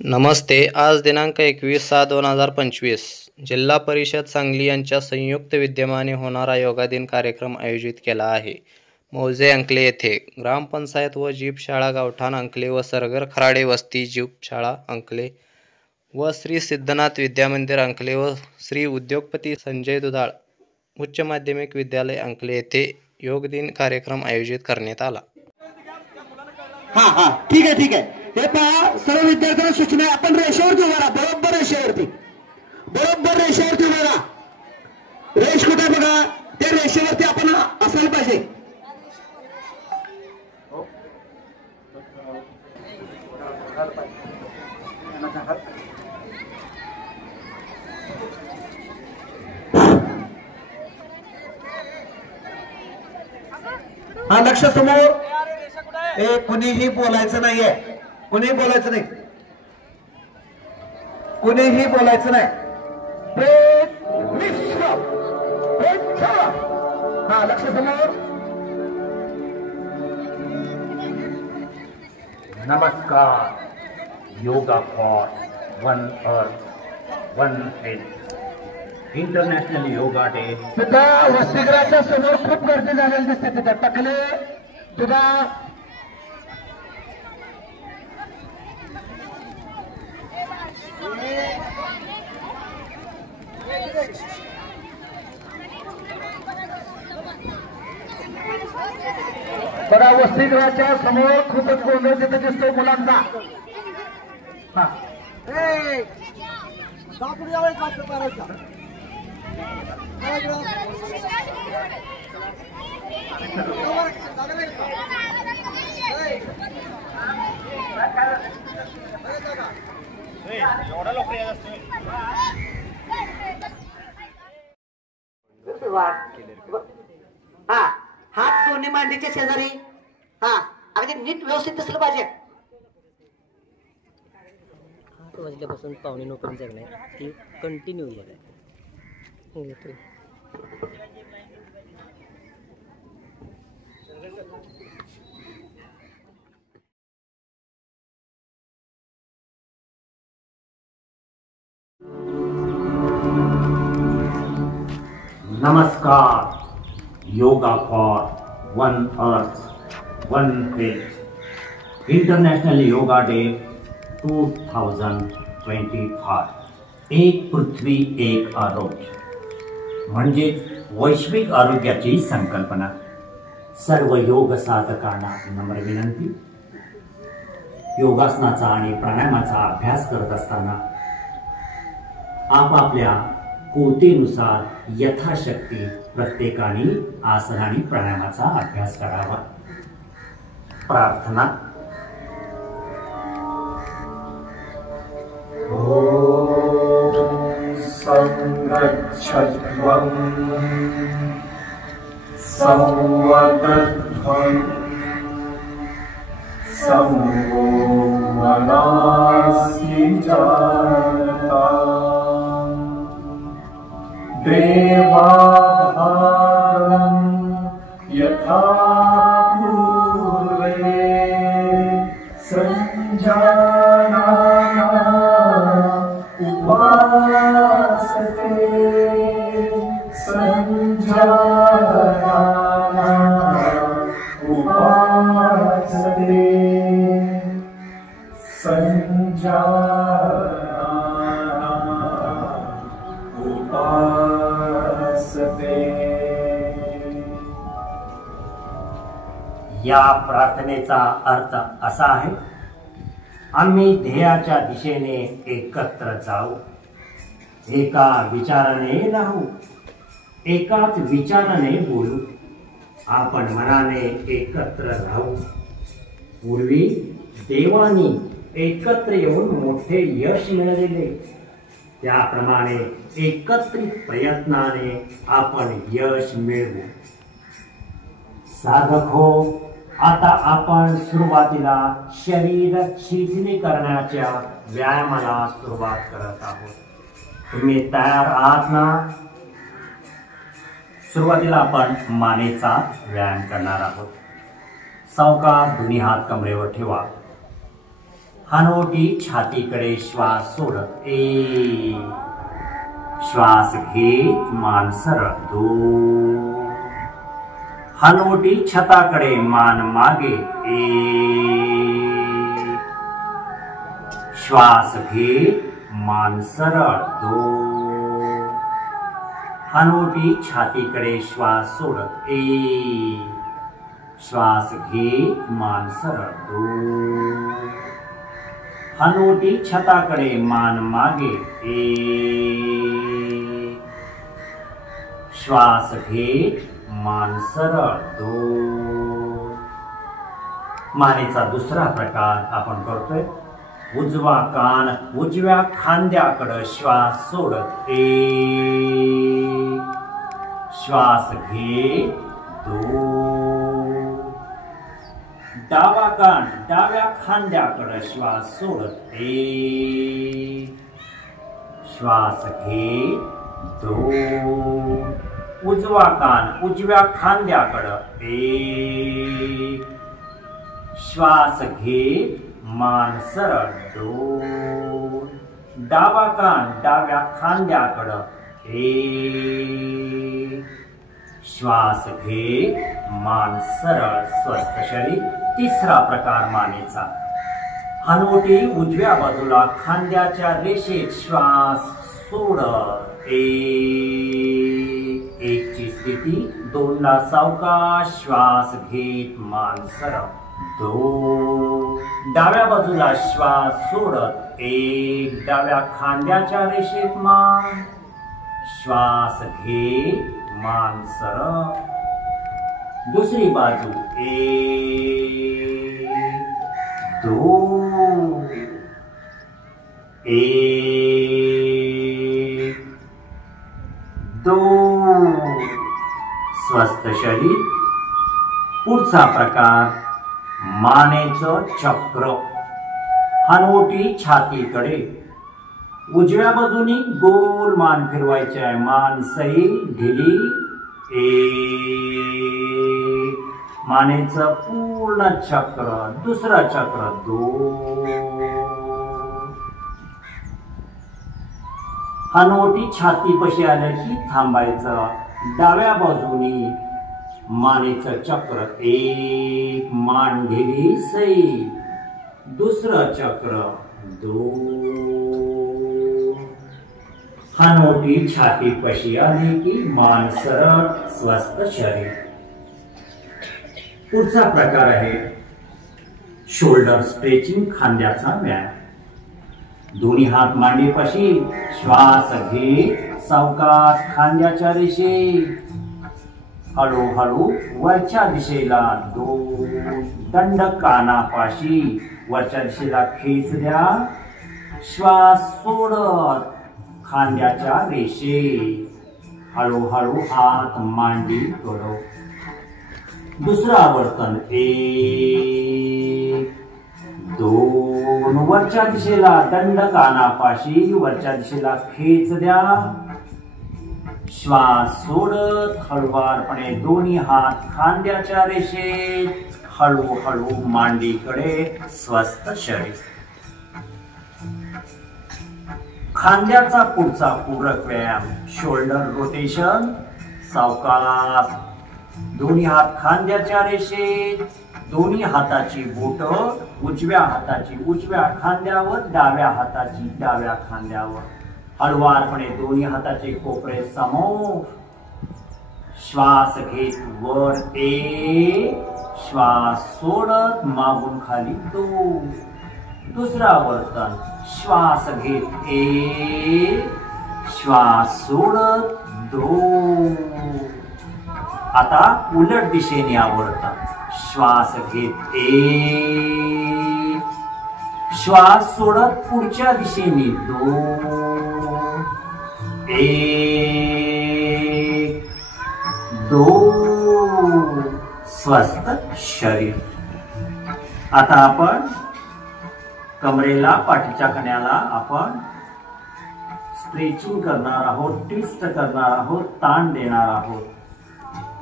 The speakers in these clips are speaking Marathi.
नमस्ते. आज दिनांक 21/6/2025 जिल्हा परिषद सांगली यांच्या संयुक्त विद्यमाने होणारा योगा दिन कार्यक्रम आयोजित केला आहे. मौजे अंकले येथे ग्रामपंचायत व जीप शाळा गावठाण अंकले व सरगर खराडे वस्ती जीप शाळा अंकले व श्री सिद्धनाथ विद्यामंदिर अंकले व श्री उद्योगपती संजय दुधाळ उच्च माध्यमिक विद्यालय अंकले येथे योग दिन कार्यक्रम आयोजित करण्यात आला. ठीक आहे. हे पहा, सर्व विद्यार्थ्यांना सूचना आहे, आपण रेषेवरती उभा राहा. बरोबर रेषेवरती उभा राहा. रेष कुठे बघा, त्या रेषेवरती आपण असायला पाहिजे. हा, लक्ष समोर. कुणीही बोलायचं नाहीये, कुणीही बोलायचं नाही. हा, लक्ष समोर. नमस्कार. Yoga for one earth one health international yoga day. सुद्धा वसतिगृहाच्या समोर खूप गर्दी झालेली दिसते. तिथे टकले सुद्धा बघा, वसतिगृहाच्या समोर खूपच गोंधळ तिथे दिसतो मुलांचा. हा, हात दोन्ही मांडीच्या शेजारी. हा, अगदी नीट व्यवस्थित दिसलं पाहिजे. 8 वाजल्यापासून 8:45 पर्यंत जगणार ती कंटिन्यू आहे. नमस्कार. Yoga for one earth one health international yoga day 2025. एक पृथ्वी एक आरोग्य म्हणजेच वैश्विक आरोग्याची संकल्पना. सर्व योग साधकांना नम्र विनंती. योगासनाचा आणि प्राणायामाचा अभ्यास करत असताना आपापल्या कोतेनुसार यथाशक्ती प्रत्येकाने आसन आणि प्राणायामाचा अभ्यास करावा. प्रार्थना. संगच्छध्वं संवदध्वं समो मनासि जाता देवाभारं यथा पूर्वे संजानाना उपासते संजानाना उपासते या प्रार्थनेचा अर्थ असा आहे, आम्ही ध्येयाच्या दिशेने एकत्र जाऊ, एका विचाराने राहू, एकाच विचाराने बोलू, आपण मनाने एकत्र राहू. पूर्वी देवानी एकत्र येऊन मोठे यश मिळवले, त्याप्रमाणे एकत्रित प्रयत्नाने आपण यश मिळवू. साधक हो, आता आपण सुरुवातीला शरीर शिथिलीकरणाच्या व्यायामाला सुरुवात करत आहोत. तुम्ही तयार आहात ना? सुरुवातीला आपण मानेचा व्यायाम करणार आहोत. सावकाश दोन्ही हात कमरेवर ठेवा. हनोटी छातीकडे श्वास सोडत 1 श्वास घेत मान सरळ 2 हनोटी छताकडे मान मागे 1 श्वास घेत मान सरळ 2 हनोटी छातीकडे श्वास सोडत 1 श्वास घेत मान सरळ 2 हनोटी छताकडे मान मागे 1 श्वास घेत मान सरळ 2 मानेचा दुसरा प्रकार आपण करतोय. उजवा कान उजव्या खांद्याकडे श्वास सोडत 1 श्वास घेत 2 डावा कान डाव्या खांद्याकडे श्वास सोडत 1 श्वास घेत 2 उजवा कान उजव्या खांद्याकडे 1 श्वास घेत मान सरळ 2 डावा कान डाव्या खांद्याकडे 1 श्वास घेत मान सरळ स्वस्थ शरीर. तिसरा प्रकार मानेचा. हनोटी उजव्या बाजूला खांद्याच्या रेषेत श्वास सोडत 1 ची स्थिती 2 ला सावकाश श्वास घेत मान सरळ 2 डाव्या बाजूला श्वास सोडत 1 डाव्या खांद्याच्या रेषेत मान श्वास घेत मान सरळ. दुसरी बाजू 1 2 1 2 स्वस्थ शरीर. पुढचा प्रकार मानेचं चक्र. हनोटी छातीकडे उजव्या बाजूनी गोल मान फिरवायचे आहे. मान सैल ढिली 1 मानेचं पूर्ण चक्र. दुसरं चक्र 2 हनोटी छातीपाशी आलं की थांबायचं. डाव्या बाजूनी मानेचं चक्र 1 मान ढिली सैल. दुसरं चक्र 2 हनोटी छातीपाशी आली की मान सरळ स्वस्थ शरीर. पुढचा प्रकार आहे शोल्डर स्ट्रेचिंग खांद्याचा व्यायाम. दोन्ही हात मांडीपाशी श्वास घेत सावकाश खांद्याच्या रेषेत हळूहळू वरच्या दिशेला 2 दंड कानापाशी वरच्या दिशेला खेच द्या. श्वास सोडत खांद्याच्या रेषेत हळूहळू हात मांडी करो. दुसरं आवर्तन 1 2 वरच्या दिशेला दंड कानापाशी वरच्या दिशेला खेच द्या. श्वास सोडत हळुवारपणे दोन्ही हात खांद्याच्या रेषेत हळूहळू मांडीकडे स्वस्थ शरीर. खांद्याचा पुढचा पूरक व्यायाम शोल्डर रोटेशन. सावकाश दोन्ही हात खांद्याच्या रेषेत. दोन्ही हाताची बोट उजव्या हाताची उजव्या खांद्यावर डाव्या हाताची डाव्या खांद्यावर. हळुवारपणे दोन्ही हाताचे कोपरे समोर. श्वास घेत वर 1 श्वास सोडत मागून खाली 2. दुसरं आवर्तन श्वास घेत 1 श्वास सोडत 2. आता उलट दिशेने आवर्तन. श्वास घेत 1 श्वास सोडत पुढच्या दिशेने 2 1 2 स्वस्थ शरीर. आता आपण कमरेला पाठीच्या कण्याला आपण स्ट्रेचिंग करणार आहोत. ट्विस्ट करणार आहोत. ताण देणार आहोत.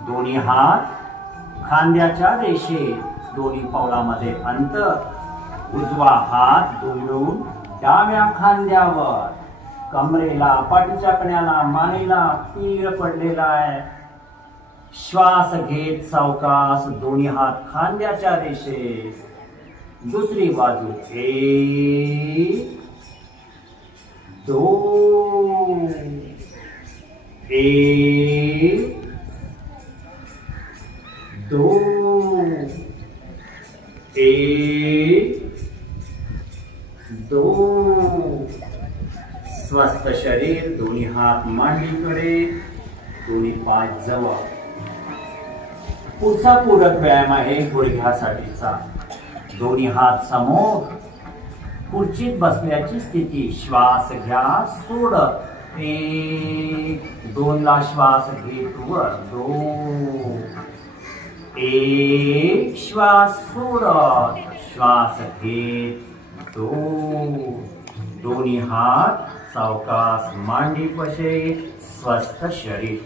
दोन्ही हात खांद्याच्या रेषेत दोन्ही पावलामध्ये अंतर. उजवा हात दुमडून डाव्या खांद्यावर, कमरेला, पाठीच्या कण्याला, मानेला पीळ पडलेला आहे. श्वास घेत सावकाश दोन्ही हात खांद्याच्या रेषेत. दुसरी बाजू 1 2 1 2 1 2. स्वस्थ शरीर, दोन्ही हात मांडीकडे, दोन्ही पाय जवळ. पुढचा पूरक व्यायाम आहे गुडघ्यासाठीचा. दोन्ही हात समोर, खुर्चीत बसल्याची स्थिती. श्वास घ्या, सोडत. 1 2 ला श्वास घेत वर. 2 1 श्वास सोडत. श्वास घेत. 2 दोन्ही हात सावकाश मांडीपाशी. स्वस्थ शरीर.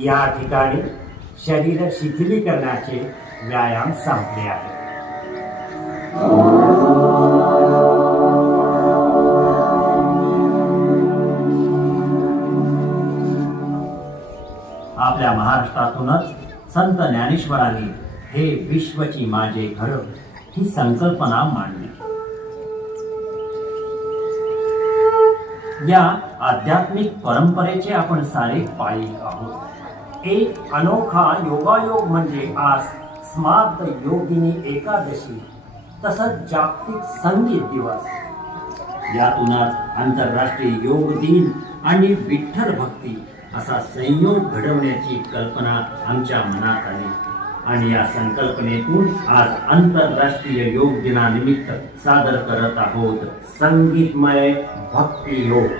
या ठिकाणी शरीर शिथिलीकरणाचे व्यायाम संपले आहेत. आपल्या महाराष्ट्रातूनच संत ज्ञानेश्वरांनी हे विश्वची माझे घर ही संकल्पना मांडली. या आध्यात्मिक परंपरेचे आपण सारे पायिक आहोत. एक अनोखा योगायोग म्हणजे आज स्मार्त योगिनी एकादशी, तसंच जागतिक संगीत दिवस. यातूनच आंतरराष्ट्रीय योग दिन आणि विठ्ठल भक्ती असा संयोग घडवण्याची कल्पना आमच्या मनात आली. आणि या संकल्पनेतून आज आंतरराष्ट्रीय योग दिनानिमित्त सादर करत आहोत संगीतमय भक्ती योग.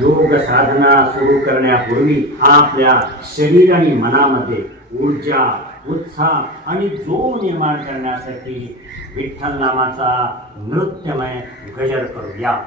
योग साधना सुरू करण्यापूर्वी आपल्या शरीर आणि मनामध्ये ऊर्जा, उत्साह आणि जोम निर्माण करण्यासाठी विठ्ठल नामाचा नृत्यमय गजर करूया.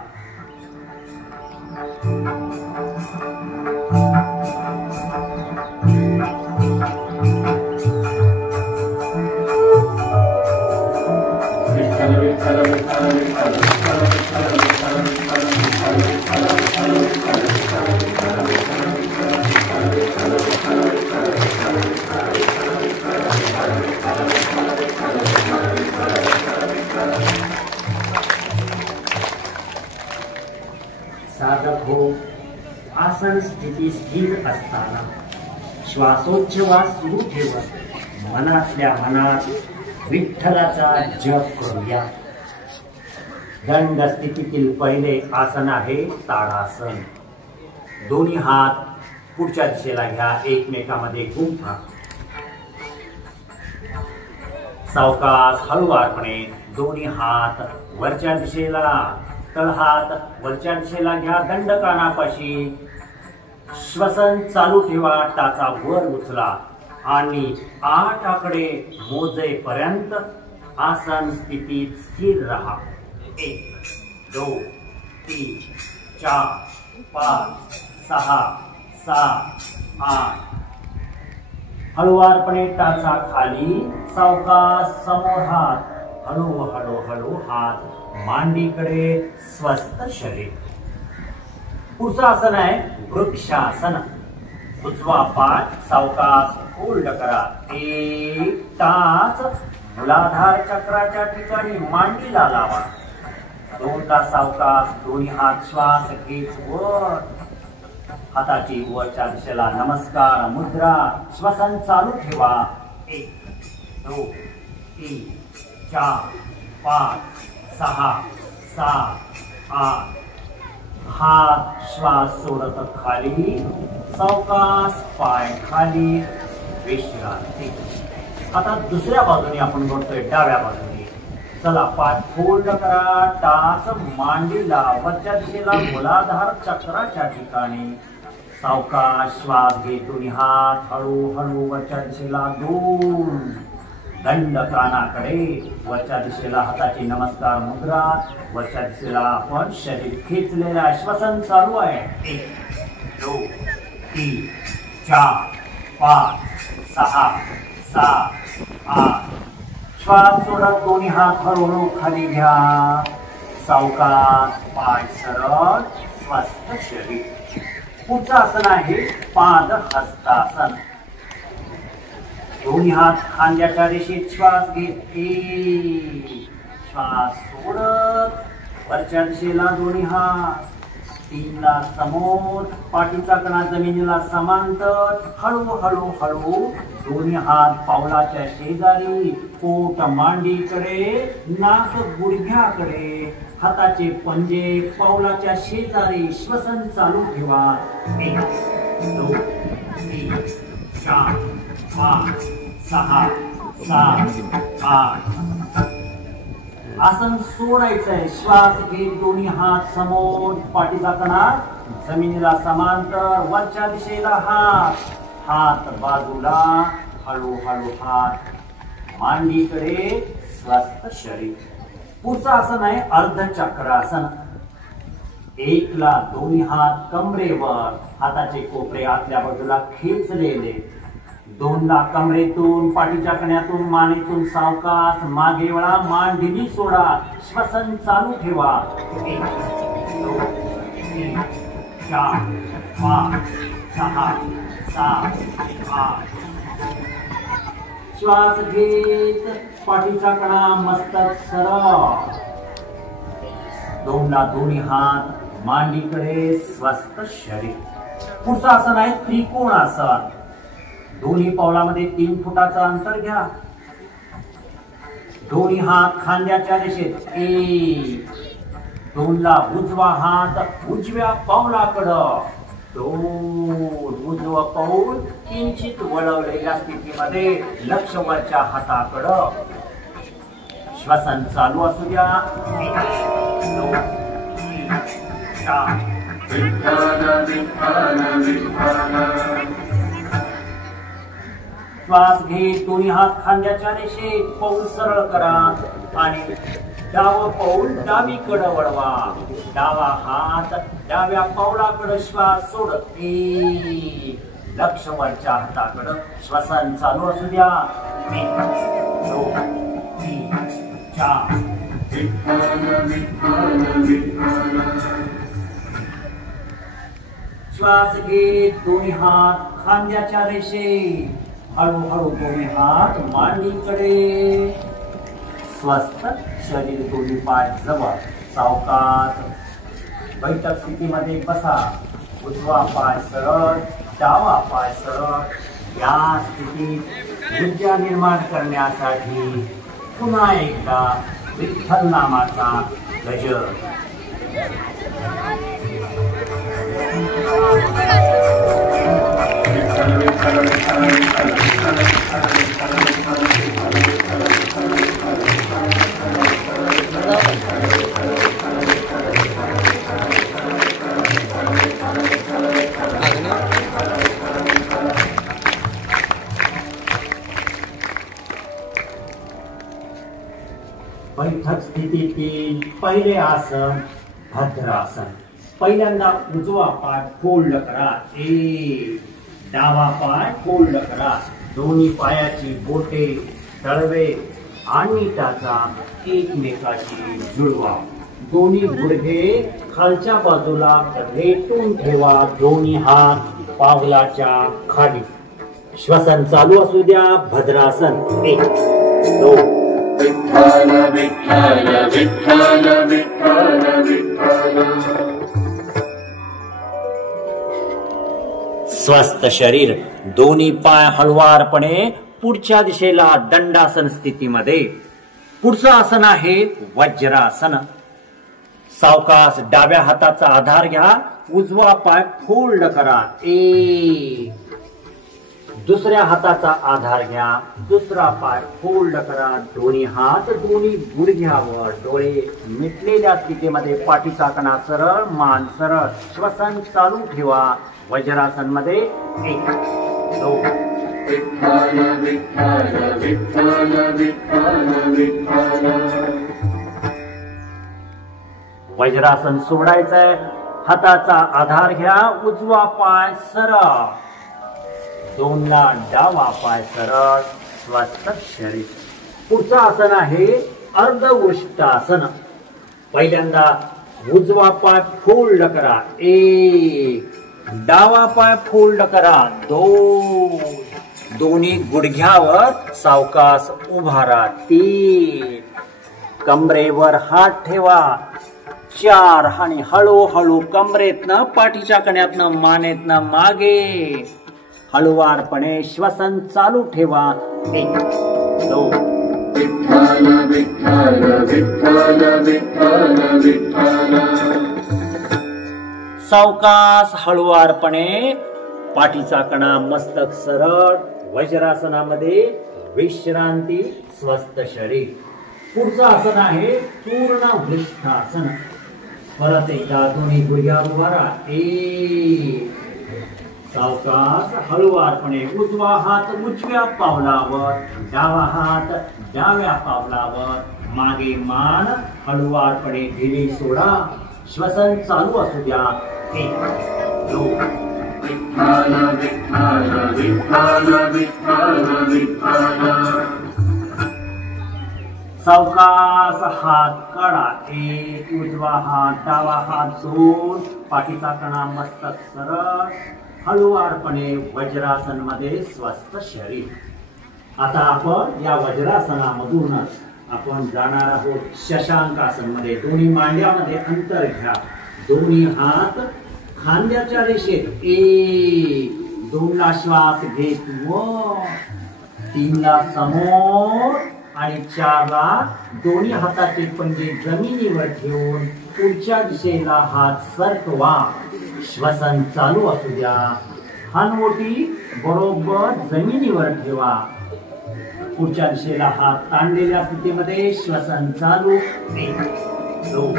साधक हो, आसन स्थिती स्थिर असताना श्वासोच्छवास सुरू ठेवत मनातल्या मनात विठ्ठलाचा जप करूया. दंड स्थितीतील पहिले आसन आहे ताडासन. दोन्ही हात पुढच्या दिशेला घ्या, एकमेकांमध्ये गुंफा. सावकाश हळुवारपणे दोन्ही हात वरच्या दिशेला, तळहात वरच्या दिशेला घ्या, दंड कानापाशी. श्वसन चालू ठेवा, टाचा वर उचला आणि 8 आकडे मोजेपर्यंत आसन स्थितीत स्थिर रहा. 1 2 3 4 5 6 7 8. हळुवारपणे टाचा खाली, सावकाश समोर हात. हळू हळू हात मांडीकडे. स्वस्थ शरीर. पुढचं आसन आहे वृक्षासन. उजवा पाय सावकाश फोल्ड करा. 1 टाच मूलाधार चक्राच्या ठिकाणी मांडीला लावा. 2दा सावकाश दोन्ही हात श्वास घेत वर. हाताची वरच्या दिशेला नमस्कार मुद्रा. श्वसन चालू ठेवा. 1 2 3 4 5 6 7 8. हात श्वास सोडत खाली, सावकाश पाय खाली, विश्रांती. आता दुसऱ्या बाजूने आपण करतोय डाव्या बाजूने. चला, पाय फोल्ड करा, टाच मांडीला, वरच्या दिशेला मूलाधार चक्राच्या ठिकाणी. सावकाश श्वास घे, दोन्ही हात हळू वरच्या दिशेला 2. दंड कानाकडे, वरच्या दिशेला हाताची नमस्कार मुद्रा. वरच्या दिशेला आपण शरीर खेचलेला. श्वसन चालू आहे. 1 2 3 4 5 6 7 8. श्वास सोडत दोन्ही हात हळूहळू खाली घ्या. सावकाश पाय सरळ, स्वस्थ शरीर. पुढचं आसन आहे पाद हस्तासन. दोन्ही हात खांद्याच्या रेषेत श्वास घेत श्वास सोडत वरच्या दिशेला दोन्ही हात. 3 ला समोर, पाठीचा कणा जमिनीला समांतर. हळू हळू हळू दोन्ही हात पावलाच्या शेजारी, पोट मांडीकडे, नाक गुडघ्याकडे, हाताचे पंजे पावलाच्या शेजारी. श्वसन चालू ठेवा. 1 2 3 4 5 6 7 8. आसन सोडायचंय. श्वास घेत दोन्ही हात समोर, पाठीचा कणा जमिनीला समांतर, वरच्या दिशेला हात. हात बाजूला, हळूहळू हात मांडीकडे, स्वस्थ शरीर. पुढचं आसन आहे अर्धचक्रासन. 1 ला दोन्ही हात कमरेवर, हाताचे कोपरे आतल्या बाजूला खेचलेले. 2 ला कमरेतून, पाठीच्या कण्यातून, मानेतून सावकाश मागे वळा. मान ढिली सोडा. श्वसन चालू ठेवा. 1 2 3 4 5 6 7 8. श्वास घेत पाठीचा कणा, मस्तक सरळ. 2 ला दोन्ही हात मांडीकडे, स्वस्थ शरीर. पुढचं आसन आहे त्रिकोणासन. दोन्ही पावलामध्ये 3 फुटाचं अंतर घ्या. दोन्ही हात खांद्याच्या रेषेत. 1 2 ला उजवा हात उजव्या पावलाकडं. 2 उजवं पाऊल किंचित वळवलेल्या स्थितीमध्ये, लक्ष वरच्या हाताकडं. श्वसन चालू असू द्या. 1 2 3 4. श्वास घेत दोन्ही हात खांद्याच्या रेषेत, पाऊल सरळ करा आणि डावं पाऊल डावीकडे वळवा. डावा हात डाव्या पावलाकडे. श्वास सोडत लक्ष वरच्या हाताकडे. श्वसन चालू असू द्या. 1 2 3 4. श्वास घेत दोन्ही हात खांद्याच्या रेषेत, हळूहळू दोन्ही हात मांडीकडे. स्वस्थ शरीर. दोन्ही पाय जवळ. सावकाश बैठक स्थितीमध्ये बसा. उजवा पाय सरळ, डावा पाय सरळ. या स्थितीत ऊर्जा निर्माण करण्यासाठी पुन्हा एकदा विठ्ठल नामाचा गजर. बैठक स्थितीतील पहिले आसन भद्रासन. पहिल्यांदा उजवा पाय फोल्ड करा. 1 डावा पाय फोल्ड करा. दोन्ही पायाची बोटे, तळवे आणि टाचा एकमेकाशी जुळवा. दोन्ही गुडघे खालच्या बाजूला रेटून ठेवा. दोन्ही हात पावलाच्या खाली. श्वसन चालू असू द्या. भद्रासन. 1 2. विठ्ठल विठ्ठल विठ्ठल विठ्ठल विठ्ठल. स्वस्थ शरीर. दोन्ही पाय हळुवारपणे पुढच्या दिशेला दंडासन स्थितीमध्ये. पुढचं आसन आहे वज्रासन. सावकाश डाव्या हाताचा आधार घ्या. उजवा पाय फोल्ड करा. 1 दुसऱ्या हाताचा आधार घ्या. दुसरा पाय फोल्ड करा. दोन्ही हात दोन्ही गुडघ्यावर. डोळे मिटलेल्या स्थितीमध्ये. पाठीचा कणा सरळ, मान सरळ. श्वसन चालू ठेवा. वज्रासन मध्ये 1 2. विठ्ठल विठ्ठल विठ्ठल विठ्ठल विठ्ठल. वज्रासन सोडायचंय. हाताचा आधार घ्या. उजवा पाय सरळ. 2 ला डावा पाय सरळ. स्वस्थ शरीर. पुढचं आसन आहे अर्धवृष्टासन. पहिल्यांदा उजवा पाय फोल्ड करा, 1. डावा पाय फोल्ड करा, 2. दोन्ही गुडघ्यावर सावकाश उभा राहा, 3. कमरेवर हात ठेवा, 4. आणि हळूहळू कमरेतनं पाठीच्या कण्यातनं मानेतनं मागे हळुवारपणे श्वसन चालू ठेवा, 1, 2. विठ्ठल विठ्ठल विठ्ठल विठ्ठल विठ्ठल. सावकाश हळुवारपणे पाठीचा कणा, मस्तक सरळ, वज्रासनामध्ये विश्रांती, स्वस्थ शरीर. पुढचं आसन आहे पूर्ण वृष्ठासन. परत एकदा दोन्ही गुडघ्यावर उभा राहा, 1. सावकाश हळुवारपणे उजवा हात उजव्या पावलावर, डावा हात डाव्या पावलावर, मागे मान हळुवारपणे ढिली सोडा, श्वसन चालू असू द्या, 1, 2. विठ्ठल विठ्ठल विठ्ठल विठ्ठल विठ्ठल. सावकाश हात काढा, 1. उजवा हात डावा हात 2. पाठीचा कणा, मस्तक सरळ, हळुवारपणे वज्रासन मध्ये स्वस्थ शरीर. आता आपण या वज्रासनामधून आपण जाणार आहोत शशांकासन मध्ये. दोन्ही मांड्यामध्ये अंतर घ्या, दोन्ही हात खांद्याच्या रेषेत, 1. 2 ला श्वास घेत वर, 3 ला समोर आणि 4 ला दोन्ही हाताचे पंजे जमिनीवर ठेवून पुढच्या दिशेला हात सरकवा, श्वसन चालू असू द्या. हनवटी बरोबर जमिनीवर ठेवा, पुढच्या दिशेला हात ताणलेल्या स्थितीमध्ये श्वसन चालू, 1, 2.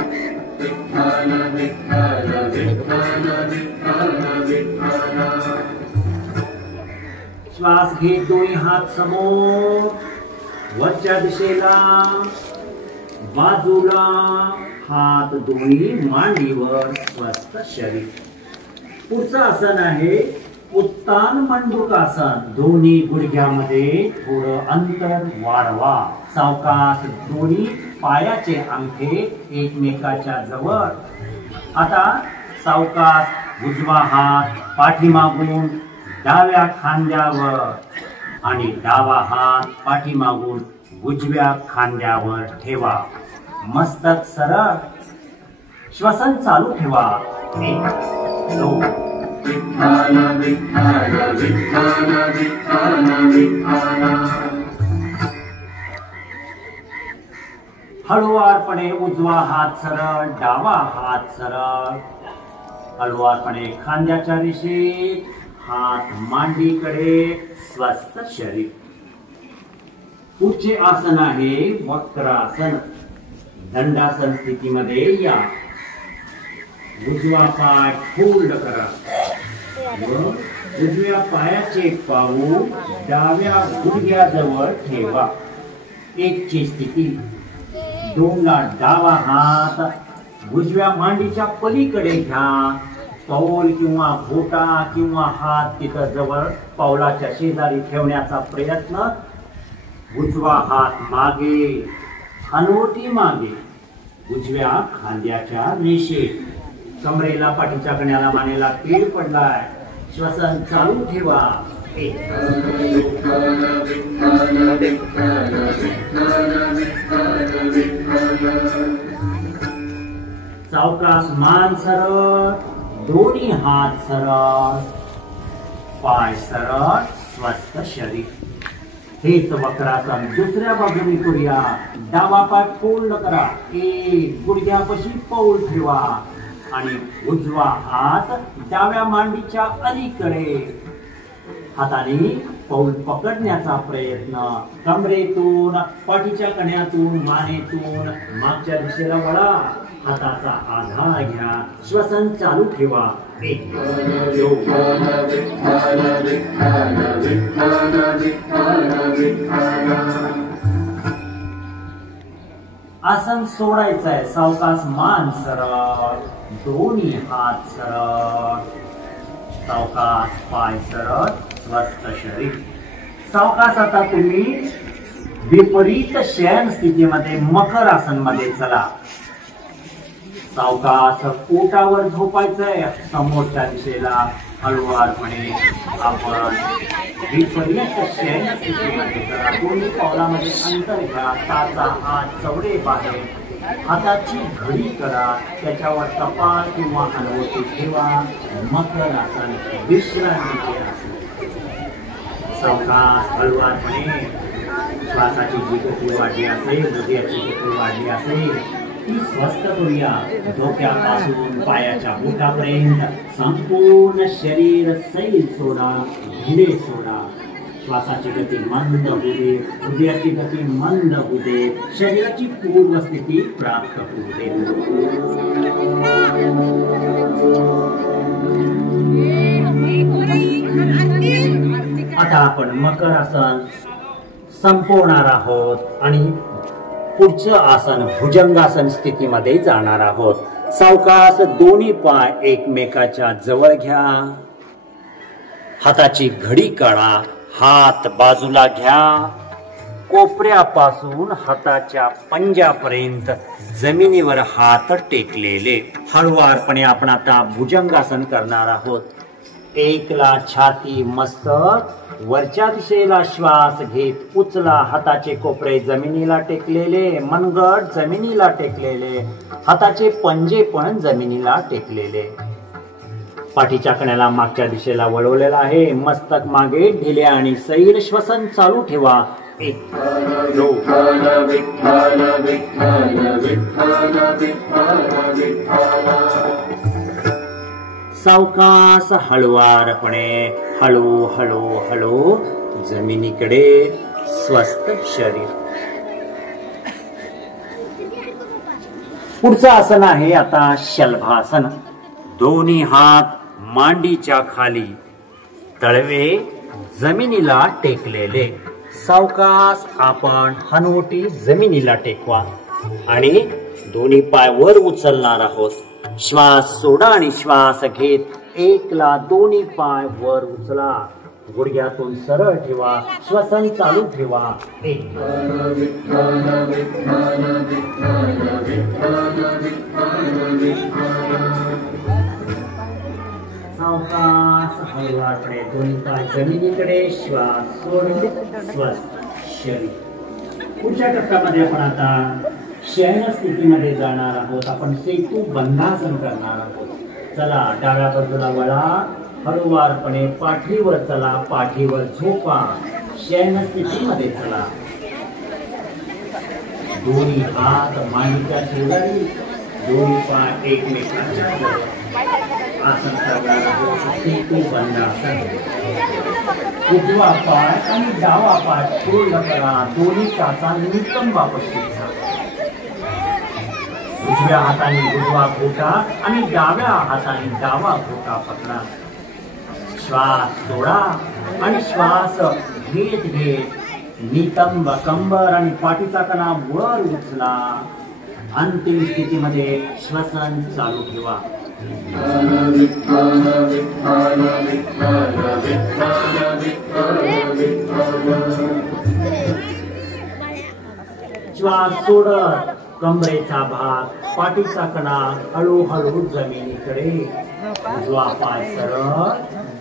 विठ्ठल विठ्ठल विठ्ठल विठ्ठल विठ्ठल. श्वास घेत दोन्ही हात समोर, वरच्या दिशेला, बाजूला, हात दोन्ही मांडीवर, स्वस्थ शरीर. पुढचं आसन आहे उत्तान मंडूकासन. दोन्ही गुडघ्यामध्ये थोडं अंतर वाढवा. सावकाश दोन्ही पायाचे अंगठे एकमेकाच्या जवळ. आता सावकाश उजवा हात पाठीमागून डाव्या खांद्यावर आणि डावा हात पाठीमागून उजव्या खांद्यावर ठेवा. मस्तक सरळ, श्वसन चालू ठेवा, 1, 2. विठ्ठल विठ्ठल विठ्ठल विठ्ठल विठ्ठल. हळुवारपणे उजवा हात सरळ, डावा हात सरळ, हळुवारपणे खांद्याच्या रेषेत, हात मांडीकडे, स्वस्थ शरीर. पुढचे आसन आहे वक्रासन. दंडासन स्थितीमध्ये या. उजवा पाय फोल्ड करा व उजव्या पायाचे पाऊल डाव्या गुडघ्याजवळ ठेवा, 1 ची स्थिती. 2 ला डावा हात उजव्या मांडीच्या पलीकडे घ्या. पाऊल किंवा बोटा किंवा हात तिथं जवळ पावलाच्या शेजारी ठेवण्याचा प्रयत्न. उजवा हात मागे, हनवटी मागे, उजव्या खांद्याच्या रेषेत. कमरेला, पाठीच्या कण्याला, मानेला पीड पडलाय, श्वसन चालू ठेवा, 1, 2. सावकाश मान सरळ, दोन्ही हात सरळ, पाय सरळ, स्वस्थ शरीर. हेच वक्रासन दुसऱ्या बाजूने करूया. डावा पाय फोल्ड करा, 1. गुडघ्यापाशी पाऊल ठेवा आणि उजवा हात डाव्या मांडीच्या अलीकडे. हाताने पाऊल पकडण्याचा प्रयत्न. कमरेतून, पाठीच्या कण्यातून, मानेतून मागच्या दिशेला वळा. हाताचा आधार घ्या, श्वसन चालू ठेवा, 1, 2. आसन सोडायचं आहे. सावकाश मान सरळ, दोन्ही हात सरळ, सावकाश पाय सरळ, स्वस्थ शरीर. सावकाश आता तुम्ही विपरीत शयन स्थितीमध्ये मकर आसन मध्ये चला. सावकाश पोटावर झोपायचंय. समोरच्या दिशेला हळुवारपणे आपण विपरीत शयन स्थितीमध्ये चला. दोन्ही पावलामध्ये अंतर घ्या. टाचा हात चवडे बाहेर. हाताची घडी करा. त्याच्यावर कपाळ किंवा हलवटी ठेवा. मकर आसन विश्रांतीचे आसन. सावकाश हळुवारपणे श्वासाची जी गती वाढली असेल, हृदयाची गती वाढली असेल ती स्वस्थ करूया. डोक्यापासून पायाच्या बोटापर्यंत संपूर्ण शरीर सैल सोडा, भिडे सोडा. श्वासाची गती मंद होऊ दे, हृदयाची गती मंद होऊ दे, शरीराची पूर्वस्थिती प्राप्त होऊ दे. आता आपण मकर आसन संपवणार आहोत आणि पुढचं आसन भुजंगासन स्थितीमध्ये जाणार आहोत. सावकाश दोन्ही पाय एकमेकाच्या जवळ घ्या. हाताची घडी काढा. हात बाजूला घ्या. कोपऱ्यापासून हाताच्या पंजापर्यंत जमिनीवर हात टेकलेले. हळुवारपणे आपण आता भुजंगासन करणार आहोत. एकला छाती मस्तक, वरच्या दिशेला श्वास घेत उचला. हाताचे कोपरे जमिनीला टेकलेले, मनगट जमिनीला टेकलेले, हाताचे पंजे पण जमिनीला टेकलेले. पाठीच्या कण्याला मागच्या दिशेला वळवलेला आहे. मस्तक मागे ढिले आणि सैल. श्वसन चालू ठेवा. 1 2 सावकाश हळुवारपणे हळू हळू हळू जमिनीकडे. स्वस्थ शरीर. पुढचं आसन आहे आता शलभासन. दोन्ही हात मांडीच्या खाली, तळवे जमिनीला टेकलेले. सावकाश आपण हनुवटी जमिनीला टेकवा आणि दोन्ही पाय वर उचलणार आहोत. श्वास सोडा आणि श्वास घेत एकला दोन्ही पाय वर उचला. गुडघ्यातून सरळ ठेवा. श्वसन चालू ठेवा. 1 सावकाश हळुवारपणे दोन्ही पाय जमिनीकडे. श्वास सोडून स्वस्थ शरीर. पुढच्या टप्प्यामध्ये आपण आता शयन स्थितीमध्ये जाणार आहोत. आपण सेतू बंधासन करणार आहोत. चला डाव्या बाजूला वळा. हळुवारपणे पाठीवर चला. पाठीवर झोपा. शयन स्थितीमध्ये चला. दोन्ही हात मांडीच्या शेजारी, दोन्ही पाय एकमेकांच्या जवळ. आसन करणार आहोत सेतू बंधासन. उजवा पाय आणि डावा पाय पूर्ण करा. दोन्ही टाचा नितंबापाशी घ्या. उजव्या हाताने उजवा घोटा आणि डाव्या हाताने डावा घोटा पकडा. श्वास सोडा आणि श्वास घेत घेत नितंब कंबर आणि पाठीचा कणा वर उचला. अंतिम स्थितीमध्ये श्वसन चालू ठेवा. श्वास सोडत कमरेचा भाग, पाठीचा कणा हळूहळू जमिनीकडे. उजवा पाय सरळ,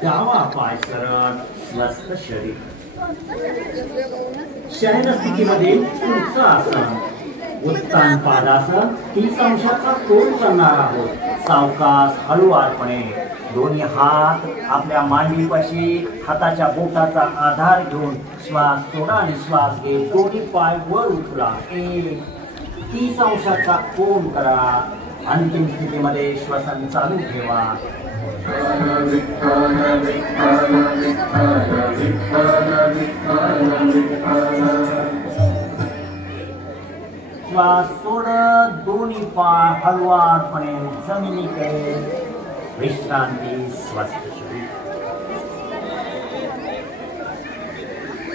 डावा पाय सरळ. स्वस्थ शरीर. शयन स्थितीमध्ये पुढचं आसन उत्तान पादासन. 30 अंशाचा कोन करणार आहोत. सावकाश हळुवारपणे दोन्ही हात आपल्या मांडीपाशी, हाताच्या बोटाचा आधार घेऊन श्वास सोडा आणि श्वास घे. दोन्ही पाय वर उचला. 30 अंशाचा कोन करा. अंतिम स्थितीमध्ये श्वसन चालू ठेवा. श्वास सोडत दोन्ही पाय हळुवारपणे जमिनीकडे. विश्रांती. स्वस्थ शरीर.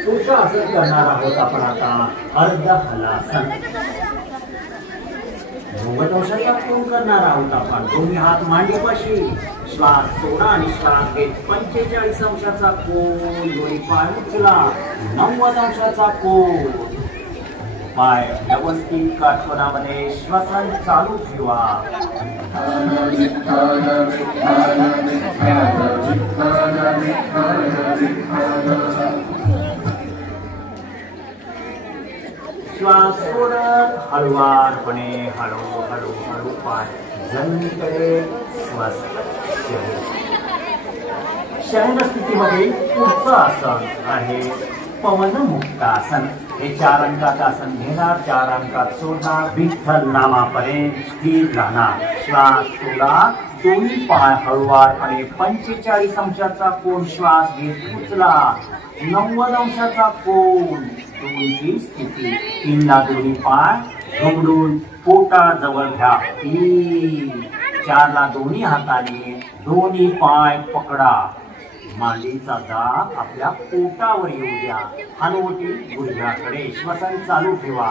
पुढचं आसन करणार आहोत आपण आता अर्ध हलासन. 90 अंशाचा कोन करणार आहोत आपण. दोन्ही हात मांडीपाशी. श्वास सोडा आणि श्वास घेत 45 अंशाचा कोन. दोन्ही पाय उचला. 90 अंशाचा कोन. पाय व्यवस्थित काटकोनामध्ये श्वसन चालू ठेवा. श्वास सोडत हळुवारपणे हळू पाय जमिनीकडे स्वस्थ शयन स्थितीमध्ये पुढचं आसन आहे पवन मुक्तासन. हे 4 अंकात आसन घेणार, 4 अंकात सोडणार, विठ्ठल नामापर्यंत स्थिर राहणार. श्वास सोडा, दोन्ही पाय हळुवारपणे 45 अंशाचा कोन श्वास घेत उचला. 90 अंशाचा कोन, 2ची स्थिती. 3ला दोन्ही पाय घुमडून पोटाजवळ घ्या. 3. 4ला दोन्ही हाताने दोन्ही पाय पकडा. मांडीचा दाब आपल्या पोटावर येऊ द्या. हनुवटी गुडघ्याकडे. श्वसन चालू ठेवा.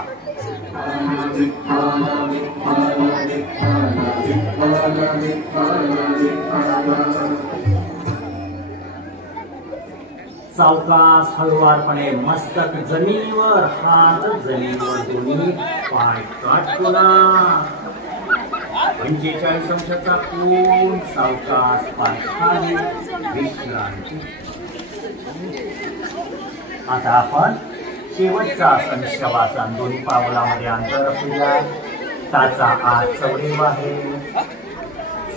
सावकाश हळुवारपणे मस्तक जमिनीवर, हात जमिनीवर, दोन्ही पाय काटकोना. 45 अंशाचा कोन. सावकाश पाय खाली. विश्रांती. आता आपण शेवटचा आसन शवासन. दोन्ही पावलामध्ये अंतर असू द्या. टाचा आत, चवडे बाहेर.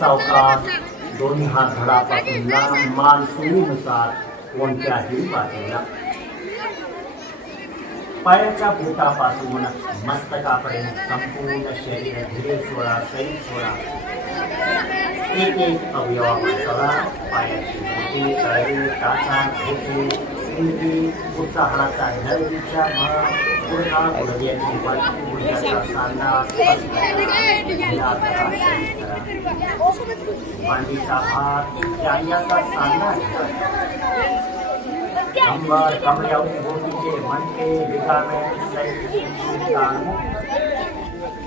सावकाश दोन्ही हात धडापासून लांब. मान सोयीनुसार कोणत्याही बाजूला. पायाच्या पोटापासून मस्तकापर्यंत संपूर्ण शरीर धीरे सोडा, सैल सोडा. एक अवयव सोडा. पायाची बोटे, तळवे, टाचा, घोटे, सिंगी, पुढचा हाडाचा नरवीच्या भाग, गुडघा, गुडघ्याची वरती, गुडघ्याचा सांधा मांडीचा भाग, जांघ्याचा सांधा. कंबर, कमरेवरील बोटीचे मणके, लिगामेंट,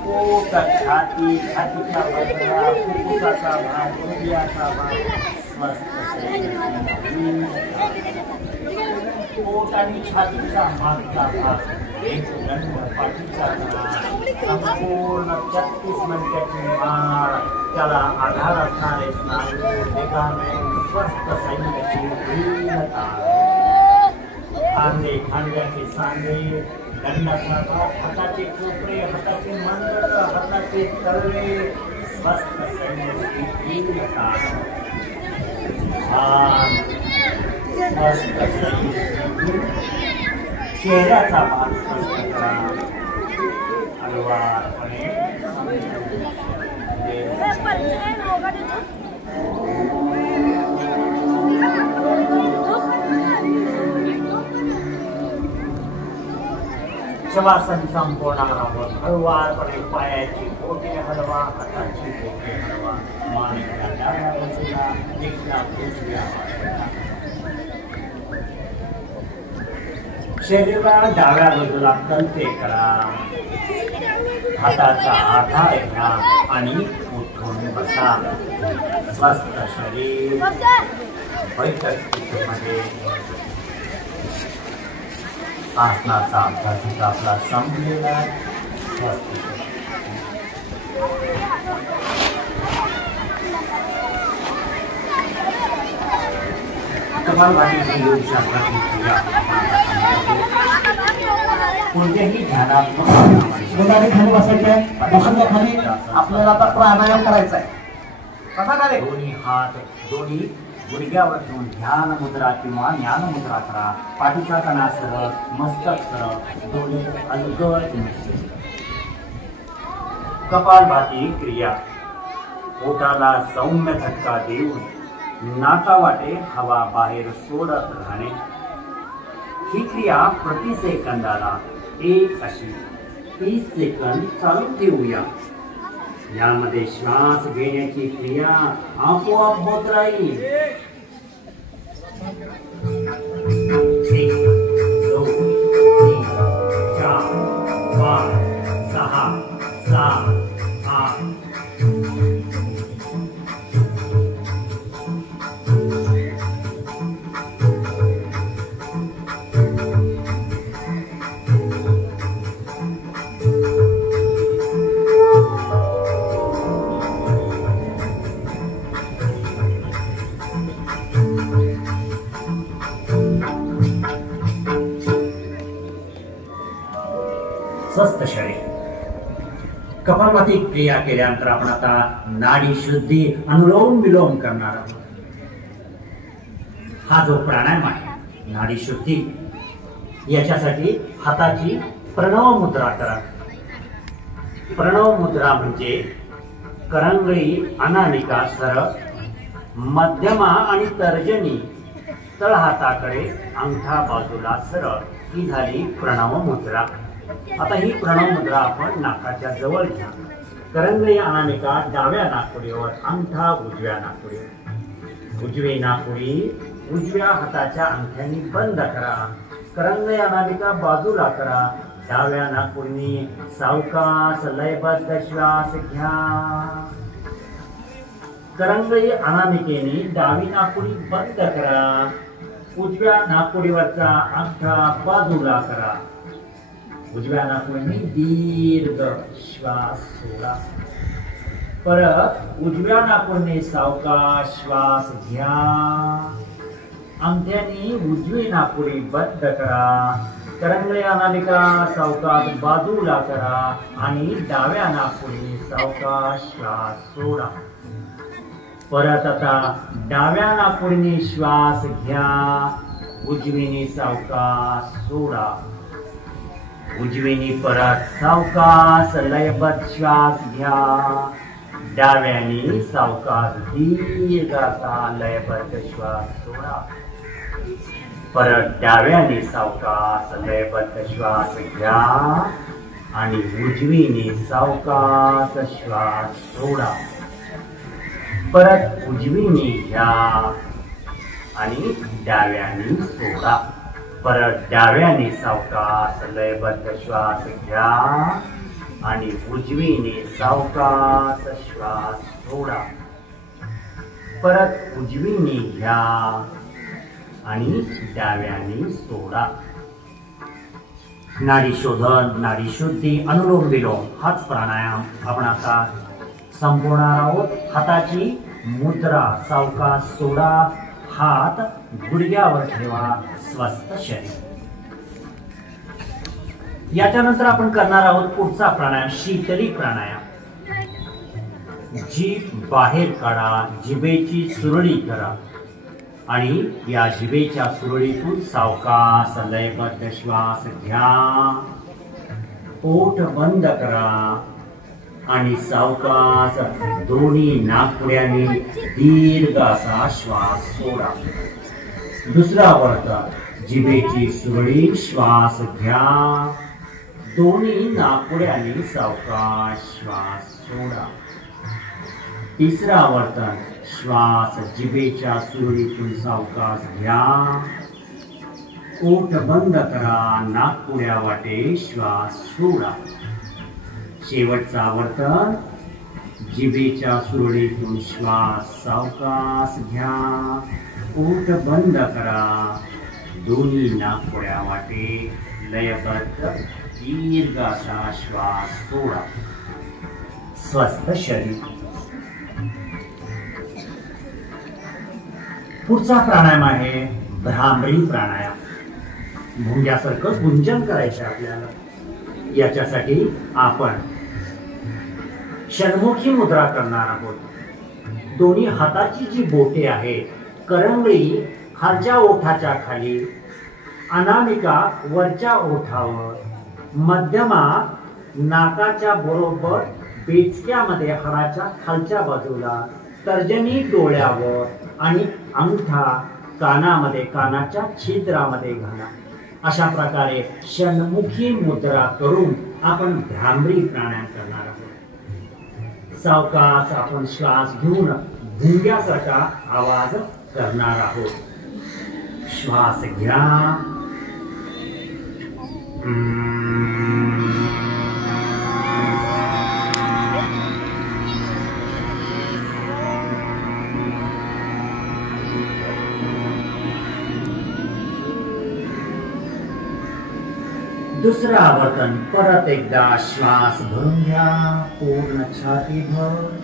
पोट, छाती, छातीच्या बाजूला, फुफ्फुसाचा भाग, हृदयाचा भाग, पोट आणि छातीचा मागचा भाग, एक दंड, पाठीचा भाग, संपूर्ण 36 मणक्याची माळ, त्याला आधार असणारे स्नायू, लिगामेंट, स्वस्थ सैन्याची हीनता. खांदे, खांद्याचे सांधे, दंडाचा भाग, हाताचे कोपरे, हाताचे मनगट, हाताचे तळवे, स्वस्थ सैन्याची हीनता. स्वस्थ सैन्याची चेहऱ्याचा भाग स्वस्थ करा. हळुवारपणे शवासन संपूर्ण आरामात. हळुवारपणे पायाची बोटे हलवा, हाताची बोटे हलवा. मानेच्या डाव्या बाजूला, एकला उजव्या बाजूला. शरीराला डाव्या बाजूला कणते करा. हाताचा आधार घ्या आणि उठून बसा. स्वस्थ शरीर बैठक स्थितीमध्ये. आसनाचा अभ्यास आपला संपलेला. कपालभाती योगशास्त्राची क्रिया कोणत्याही ध्यानात्मक खाली बसायचे. डोक्याच्या खाली आपल्याला आता प्राणायाम करायचा आहे. कसा करे? दोन्ही हात दोन्ही गुडघ्यावर ठेवून ध्यान मुद्रा किंवा ज्ञान मुद्रा करा. पाठीचा कणा सरळ, मस्तक सरळ, डोळे अलगद. कपालभाती क्रिया. पोटाला सौम्य झटका देऊन नाकावाटे हवा बाहेर सोडत राहणे. ही क्रिया प्रति सेकंदाला 1 अशी 30 सेकंद चालू ठेवूया. यामध्ये श्वास घेण्याची क्रिया आपोआप होत राहील. 1, 2, 3, 4, 5, 6, 7, 8. स्वस्थ शरीर. कपालभाती क्रिया केल्यानंतर आपण आता नाडी शुद्धी अनुलोम विलोम करणार आहोत. हा जो प्राणायाम आहे नाडी शुद्धी, याच्यासाठी हाताची प्रणव मुद्रा करा. प्रणव मुद्रा म्हणजे करंगळी, अनामिका सरळ, मध्यमा आणि तर्जनी तळहाताकडे, अंगठा बाजूला सरळ, ही झाली प्रणव मुद्रा. आता ही प्रणव मुद्रा आपण नाकाच्या जवळ घ्या. करंगळी अनामिका डाव्या नाकपुडीवर, अंगठा उजव्या नाकपुडीवर. उजवी नाकपुडी उजव्या हाताच्या अंगठ्याने बंद करा. करंगळी अनामिका बाजूला करा. डाव्या नाकपुडीने सावकाश लयबद्ध श्वास घ्या. करंगळी अनामिकेने डावी नाकपुडी बंद करा. उजव्या नाकपुडीवरचा अंगठा बाजूला करा. उजव्या नाकपुडीने दीर्घ श्वास सोडा. परत उजव्या नाकपुडीने सावकाश श्वास घ्या. अंगठ्याने उजवी नाकपुडी बंद करा. करंगळी अनामिका सावकाश बाजूला करा आणि डाव्या नाकपुडीने सावकाश श्वास सोडा. परत आता डाव्या नाकपुडीने श्वास घ्या. उजवीने सावकाश सोडा. उजवीने परत सावकाश लयबद्ध श्वास घ्या. डाव्याने सावकाश दीर्घ असा लयबद्ध श्वास सोडा. परत डाव्याने सावकाश लयबद्ध श्वास घ्या आणि उजवीने सावकाश श्वास सोडा. परत उजवीने घ्या आणि डाव्याने सोडा. परत डाव्याने सावकाश लयबद्ध श्वास घ्या आणि उजवीने सावकाश श्वास सोडा. परत उजवीने घ्या आणि डाव्याने सोडा. नाडी शोधन, नाडी शुद्धी, अनुलोम विलोम हाच प्राणायाम आपण आता संपवणार आहोत. हाताची मुद्रा सावकाश सोडा. हात गुडघ्यावर ठेवा. स्वस्थ शरीर. याच्यानंतर आपण करणार आहोत पुढचा प्राणायाम शीतली प्राणायाम. जीभ बाहेर काढा. जिभेची सुरळी करा आणि या जिभेच्या सुरळीतून सावकाश लयबद्ध श्वास घ्या. पोट बंद करा आणि सावकाश दोन्ही नाकपुड्यांनी दीर्घ असा श्वास सोडा. दुसरा वर्तन जिभेची सुरळी श्वास घ्या. दोन्ही नाकपुड्यांनी सावकाश श्वास सोडा. तिसरा वर्तन श्वास जिभेच्या सुरळीतून सावकाश घ्या. पोट बंद करा. नाकपुड्या वाटे श्वास सोडा. शेवटचा वर्तन जिभेच्या सुरळीतून श्वास सावकाश घ्या. पोट बंद करा. दोन्ही नाकपुड्या वाटे लयबद्ध दीर्घ असा श्वास सोडा. स्वस्थ शरीर. पुढचा प्राणायाम आहे भ्रामरी प्राणायाम. भुंग्यासारखं गुंजन करायचं आपल्याला. याच्यासाठी आपण षण्मुखी मुद्रा करणार आहोत. दोन्ही हाताची जी बोटे आहेत, करंगळी खालच्या ओठाच्या खाली, अनामिका वरच्या ओठावर, मध्यमा नाकाच्या बरोबर बेचक्यामध्ये हाडाच्या खालच्या बाजूला, तर्जनी डोळ्यावर आणि अंगठा कानामध्ये, कानाच्या छिद्रामध्ये घाला. अशा प्रकारे षण्मुखी मुद्रा करून आपण भ्रामरी प्राणायाम करणार आहोत. सावकाश आपण श्वास घेऊन भुंग्यासारखा आवाज करणार आहोत. श्वास घ्या. दुसरा आवर्तन परत एकदा श्वास भरून घ्या. पूर्ण छाती भर.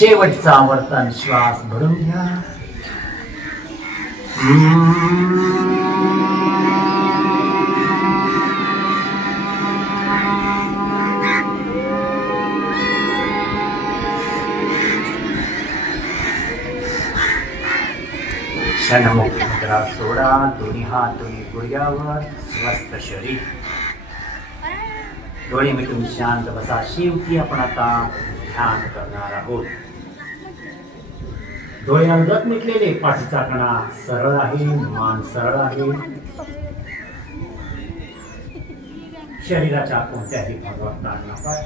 शेवटचा वर्तन श्वास भरून घ्या. क्षणमुक्त मुद्रा सोडा. दोन्ही हात दोन्ही गुडघ्यावर. स्वस्थ शरीर. डोळे मिटून शांत बसा. शेवटी आपण आता ध्यान करणार आहोत. डोळे अलगद मिटलेले. पाठीचा कणा सरळ आहे. मान सरळ आहे. शरीराच्या कोणत्याही भागावर ताण नका.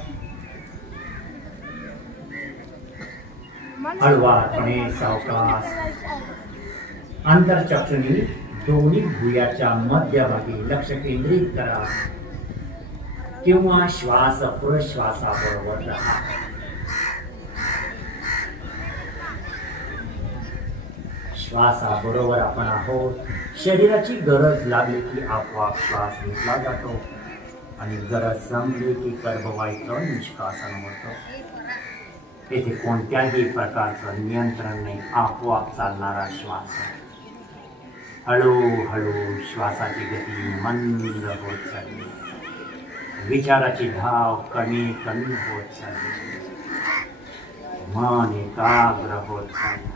हळवारपणे सावकाश अंतरचक्षुनी दोन्ही भुयाच्या मध्यभागी लक्ष केंद्रित करा किंवा श्वास प्रश्वासाबरोबर राहा. श्वासाबरोबर आपण आहोत. शरीराची गरज लागली की आपोआप श्वास घेतला जातो आणि गरज संपली की गर्भवाहिकेतून निष्कासन होतो. येथे कोणत्याही प्रकारचं नियंत्रण नाही. आपोआप चालणारा श्वास. हळूहळू श्वासाची गती मंद होत चालली. विचाराची धाव कमी कमी होत चालली. मन एकाग्र होत चालले.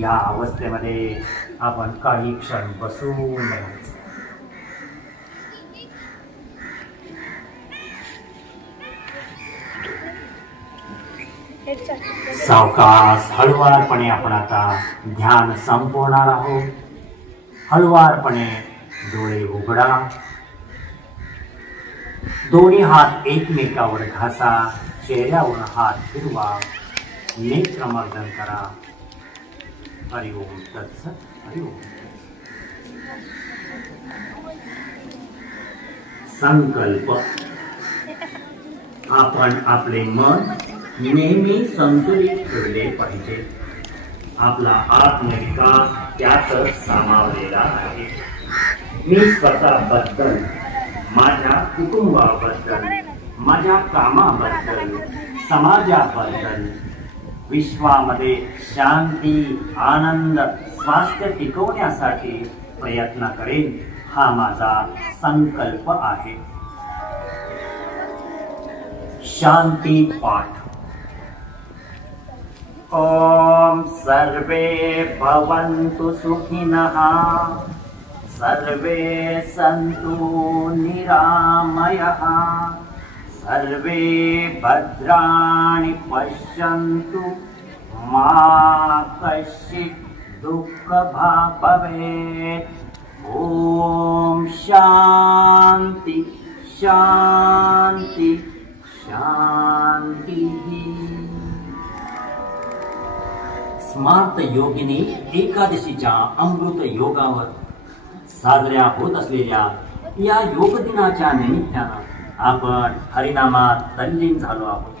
या अवस्थेमध्ये आपण काही क्षण बसून राहायचं. सावकाश हळुवारपणे आपण आता ध्यान संपवणार आहोत. हळुवारपणे डोळे उघडा. दोन्ही हात एकमेकावर घासा. चेहऱ्यावर हात फिरवा. नेत्रमर्दन करा. हरिओम तत्सत. हरिओम. संकल्प. आपण आपले मन नेहमी संतुलित ठेवले पाहिजे. आपला आत्मविकास त्यातच सामावलेला आहे. मी स्वतःबद्दल, माझ्या कुटुंबाबद्दल, माझ्या कामाबद्दल, समाजाबद्दल, विश्वामध्ये शांती, आनंद, स्वास्थ्य टिकवण्यासाठी प्रयत्न करेन. हा माझा संकल्प आहे. शांती पाठ. ओम सर्वे भवन्तु सुखिनः. सर्वे सन्तु निरामयः. सर्वे भद्राणि पश्यन्तु. मा कश्चित् दुःखभाग् भवेत्. ओम शांति शांति शांति. स्मार्त योगिनी एकादशीच्या अमृत योगावर साजऱ्या होत असलेल्या या योग दिनाच्या निमित्तानं आपण हरिनामात तल्लीन झालो आहोत.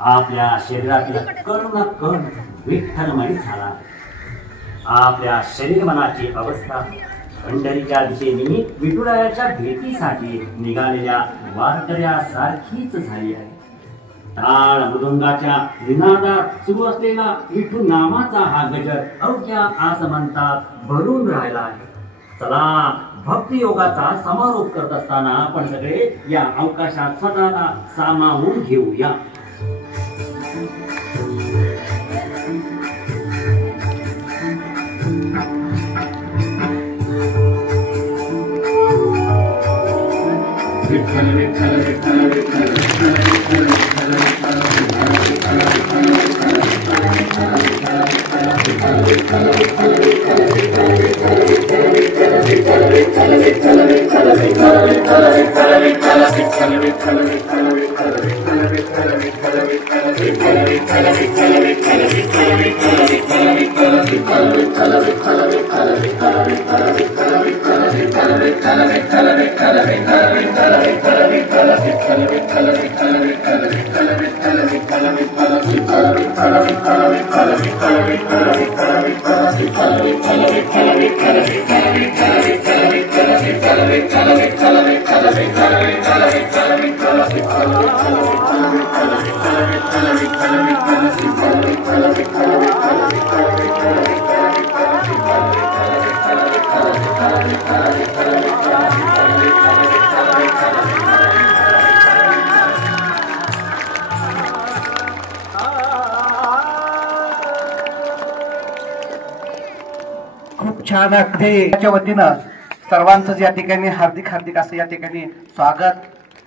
आपल्या शरीरातील कण न कण विठ्ठलमय झाला. आपल्या शरीर मनाची अवस्था पंढरीच्या दिशेने विठुरायाच्या भेटीसाठी निघालेल्या वारकऱ्यासारखीच झाली आहे. टाळ मृदुंगाच्या निनादात सुरू असलेला विठू नामाचा हा गजर अवघ्या आसमंतात भरून राहिला आहे. चला भक्ती योगाचा समारोप करत असताना आपण सगळे या अवकाशात स्वतःला सामावून घेऊया. विठ्ठल विठ्ठल विठ्ठल विठ्ठल विठ्ठल खूप छान अगदी त्याच्या वतीनं सर्वांचं या ठिकाणी हार्दिक असं या ठिकाणी स्वागत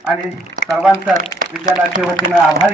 आणि सर्वांचं विद्यालयाच्या वतीनं आभार.